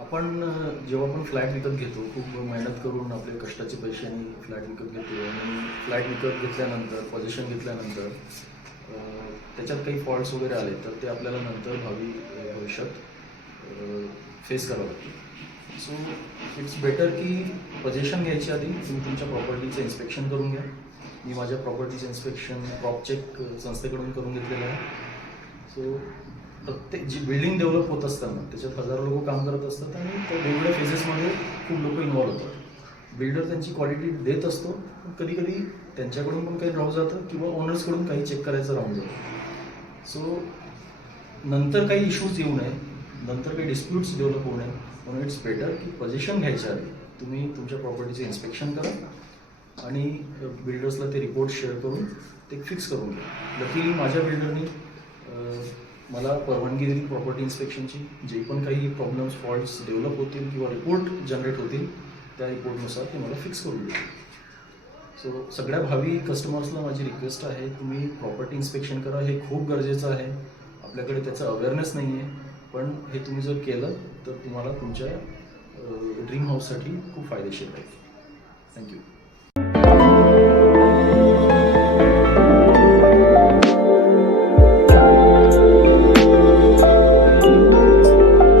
आपण जेव्हा आपण फ्लॅट विकत घेतो, खूप मेहनत करून आपले कष्टाचे पैशांनी फ्लॅट विकत घेतो आणि फ्लॅट विकत घेतल्यानंतर, पोझिशन घेतल्यानंतर त्याच्यात काही फॉल्ट्स वगैरे आले तर ते आपल्याला नंतर भावी भविष्यात फेस करावं लागतं. सो इट्स बेटर की पोझिशन घ्यायच्या आधी तुम्ही तुमच्या प्रॉपर्टीचं इन्स्पेक्शन करून घ्या. मी माझ्या प्रॉपर्टीचं इन्स्पेक्शन क्रॉपचेक संस्थेकडून करून घेतलेलं आहे. सो प्रत्येक जी बिल्डिंग डेव्हलप होत असताना त्याच्यात हजारो लोक काम करत असतात आणि त्या वेगवेगळ्या फेजेसमध्ये खूप लोक इन्व्हॉल्व होतात. बिल्डर त्यांची क्वालिटी देत असतो, पण कधी कधी त्यांच्याकडून पण काही राहून जातं किंवा ओनर्सकडून काही चेक करायचं राहून जातं. सो नंतर काही इश्यूज येऊ नये, नंतर काही डिस्प्यूट्स डेव्हलप होऊ नये, म्हणून इट्स बेटर की पोझिशन घ्यायच्या आधी तुम्ही तुमच्या प्रॉपर्टीचं इन्स्पेक्शन करा आणि बिल्डर्सला ते रिपोर्ट शेअर करून ते फिक्स करून घ्या. लकीली माझ्या बिल्डरनी मला परवानगी दिली प्रॉपर्टी इन्स्पेक्शनची. जे पण काही प्रॉब्लेम्स फॉल्ट्स डेव्हलप होतील किंवा रिपोर्ट जनरेट होतील त्या रिपोर्टनुसार ते मला फिक्स करून देईल. सो सगळ्या भावी कस्टमर्सला माझी रिक्वेस्ट आहे, तुम्ही प्रॉपर्टी इन्स्पेक्शन करा. हे खूप गरजेचं आहे. आपल्याकडे त्याचा अवेअरनेस नाही आहे, पण हे तुम्ही जर केलं तर तुम्हाला तुमच्या ड्रीम हाऊससाठी खूप फायदेशीर राहील. थँक्यू.